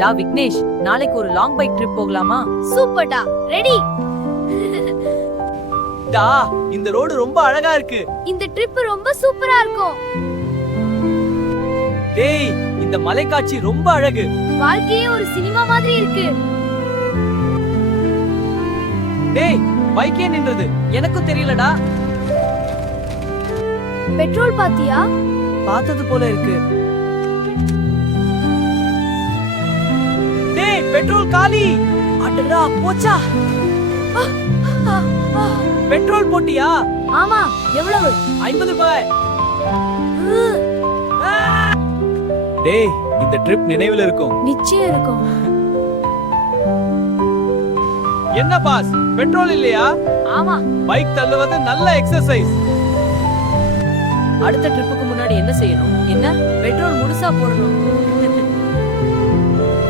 டா விக்னேஷ், நாளைக்கு ஒரு லாங் பைக் ட்ரிப் போகலாமா? சூப்பர்டா, ரெடி. டா, இந்த ரோடு ரொம்ப அழகா இருக்கு. இந்த ட்ரிப் ரொம்ப சூப்பரா இருக்கும். டேய், இந்த மலைக்காட்சி ரொம்ப அழகு. வாழ்க்கையே ஒரு சினிமா மாதிரி இருக்கு. டேய், பைக்கே நின்றது. எனக்கும் தெரியலடா. பெட்ரோல் பாத்தியா? பார்த்தது போல இருக்கு. டேய், பெட்ரோல் காலி. அடடா, போச்சா? பெட்ரோல் போட்டியா? ஆமா, எவ்வளவு? 50 ரூபாய். டேய், இந்த ட்ரிப் நினைவுல இருக்கும். நிச்சயம் இருக்கும். என்ன பாஸ், பெட்ரோல் இல்லையா? ஆமா. பைக் தள்ளுவது நல்ல எக்ஸர்சைஸ். அடுத்த ட்ரிப்புக்கு முன்னாடி என்ன செய்யணும்? என்ன? பெட்ரோல் முழுசா போடணும்.